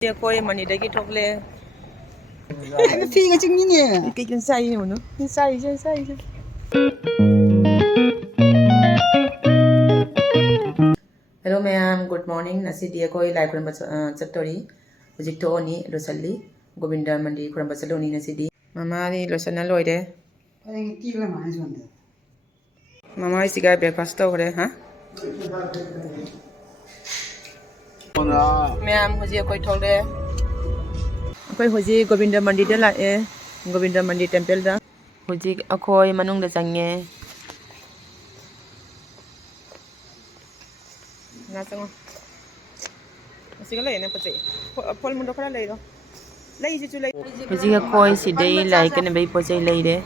Dia koi mani dagi thokle. Cái phi cái chứng nhỉ? Cái sai nhiều nữa. Cái sai chứ. Hello ma'am, good morning. Nasi dia koi live kurang chattori. Ujik to oni losali. Govinda mandi kurang saloni nasi di. Mama di losana loide. Cái kia là mãi rồi. Mama isiga breakfast to kore, ha? Ma'am, hoji koi thokle. Koi hoji Govinda mandi da la e. Govinda mandi temple da. Hoji akoi manung da changye. Na sango. Masih lay na pati. Pol mundo kara lay do. Lay si chulay. Hoji akoi si day lay kana bay po chay lay de.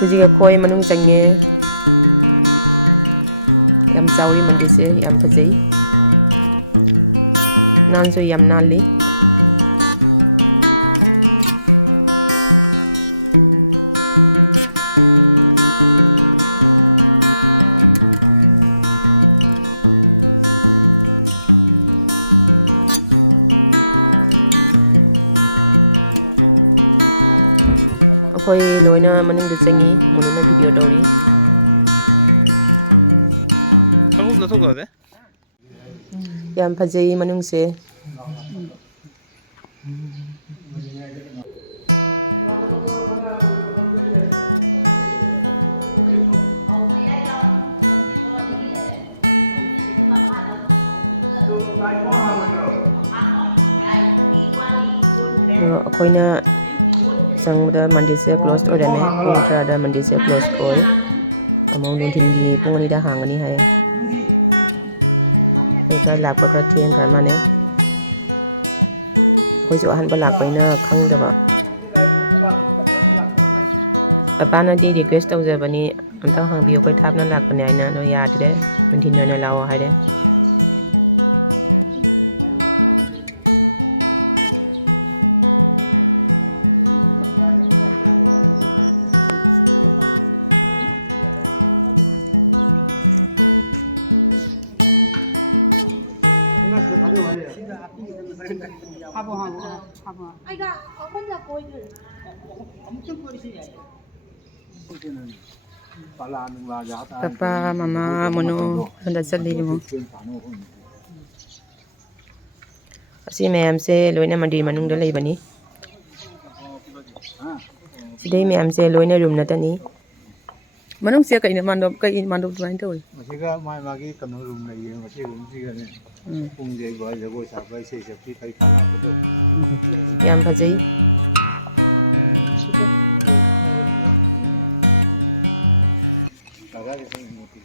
Hoji akoi manung changye. Yam sauri mandi se yam pajay. Nan so yam nali. Akoi loina manung da changi mununa video dori. 한국도 속아야 돼? Yam pajay manung se. Akoina sangda mandi se closed ore me pung trada mandi se closed koi among nuntin gi pungani da hangani hai kai lak pa kra thieng kar mane koi jo han ba lak paina khang da ba papa na di request tau ja bani amta hang bi koi thap na lak pa ne na no ya de nuntin no na law hai de 아이가 혼자 보이들 엄청 버리시냐? papa mama mono handa chali mo asi ma'am se loina mandi manung da lei bani sidai ma'am se loina room na tani manung se kai mando twain toi masiga mai magi kanu room lai ye masi room siga ne pung je goi jago sa bai se se pi kai khala ko do yam phajai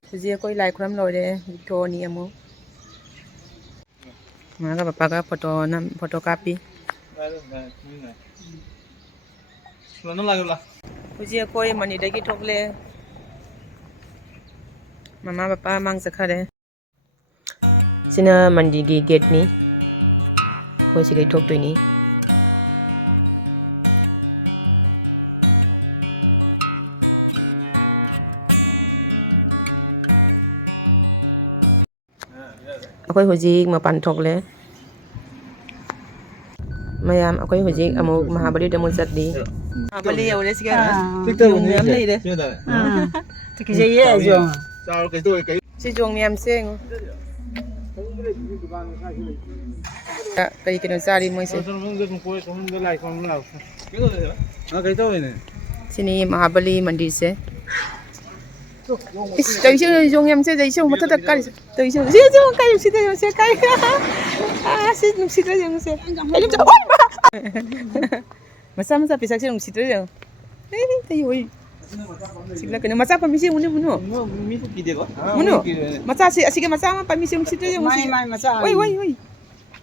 Suji koi lai khuram loi de to ni amo ma ga papa ga photo copy nó là Suji koi mani dagi thokle mama papa mang sakhare sina mandi gi gate ni koi sigai thok toi ni akoi hojik mapan thokle mayam akoi hojik amuk Mahabali demo chatdi Mahabali yaule siga tiktok ni am nei de cái gì vậy rồi? sao cái tôi cái si jong ni am seng kai kino sari moi se cái tôi này sini Mahabali mandir se tới chưa dùng em sẽ thấy chưa mà tất cả tới chưa chưa cái gì đấy sẽ cái xin xin đấy dùng sẽ cái gì đó mà sao bisa sih dùng xin đấy dùng thấy rồi xin là cái mà sao permisi muốn mi phụ kỳ được muốn mà sao sẽ cái mà sao permisi dùng xin đấy dùng Mai mà sao? ôi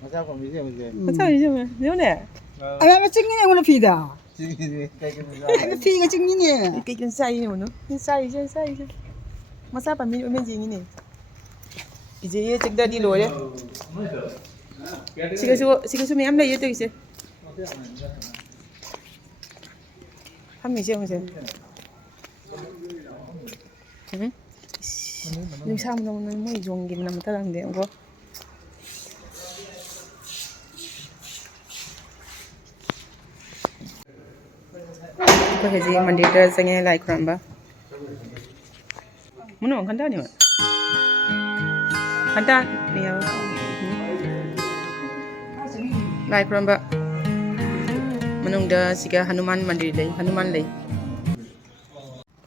mà sao còn mi gì mà sao gì mà nếu nè mà chứng nhỉ con là phi đó. cái Cái phi cái chứng nhỉ? cái sai nhiều nữa cái sai chứ mà sao permisi bên gì nhỉ 이제 찍다 đi lối đấy 지금 좀 em lấy tôi sẽ 한 미지 형제 nhưng sao mà nó mới dùng gì mà ta làm được không Aku haji mandir sange like ramba. Mana kanta ni? Kanta ni ya. Like ramba. Manung dah siga Hanuman mandir lay, Hanuman lay.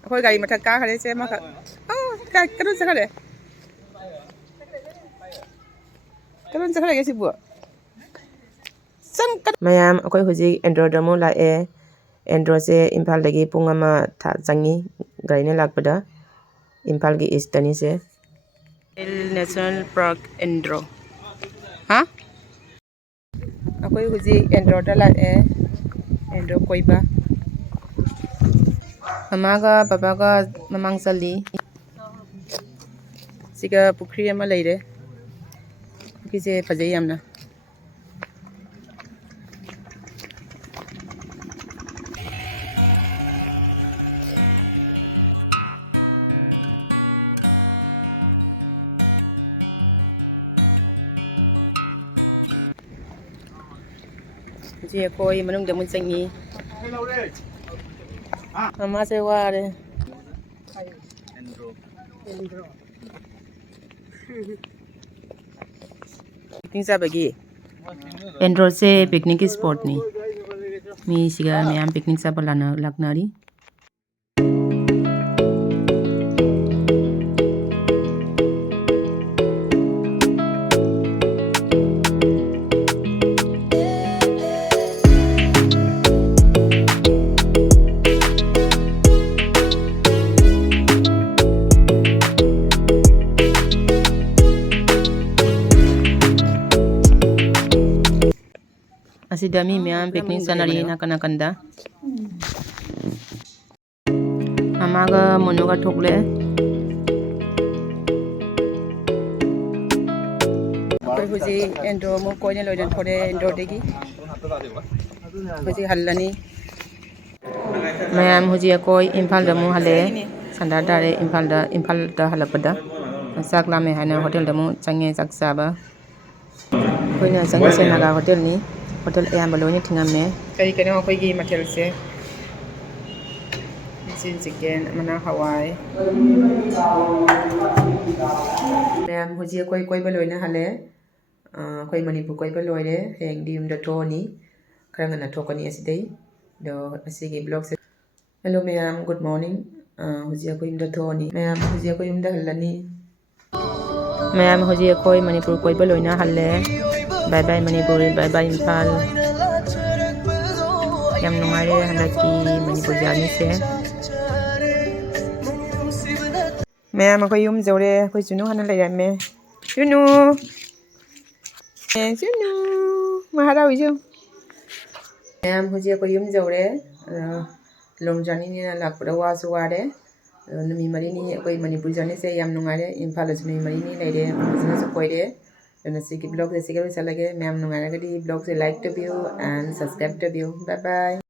Aku gari mata kah kare saya maka. Oh, kerun sekali. Kerun sekali kasi buat. Mayam aku huji Andro damu la Andro se Impal lagi punga ma tha jangi gari ne lag pada Impal gi east tani se National Park Andro. Ha? Aku huji Andro dala Andro koiba. Mama ka papa ka mamang sali. Siga pukri ama leire. Kise pajai amna. Chị coi mà nông dân xanh nhỉ? Mama sẽ qua đây. Picnic sa bagi. Andro se picnic spot ni. Mi siga mi am picnic sa balana lagnari. Asi dami miam picnic sanari nakanda. Mama ga mono ga thokle. Koi huji Andro mo koi ne loidan thore Andro degi. Huji hallani. Mayam huji koi Impal damu hale. Sandar dare Impal da halapada. Sak lame hana hotel damu change saksaba. Koi na change se naga hotel ni. Hotel ayam baloni tingam me. Kari kani ako gi matel se. Chicken mana Hawaii. Mayam huji koi baloi na hale. Koi Manipur koi baloi re. Heng dim da toni. Karang na tokani asidai. Do asigi blog se. Hello mayam, good morning. Huji koi im da toni. Mayam huji koi im da halani. Mayam huji koi Manipur koi baloi na hale. Bye bye Manipur, bye bye Impal. Yam nungare handaki Manipur jani se. Mayam ako yum jore ko junu hana laya me. Junu. Junu. Mahara wijum. Mayam huji ako yum jore. Long jani ni na lakpura wasu ware. Numi marini ako Manipur jani se yam nungare Impal numi marini laide. Jana su koide. Dan si blog se sigaw sa lagi. Mayam nungare gadi blog se like to view and subscribe to view. Bye bye.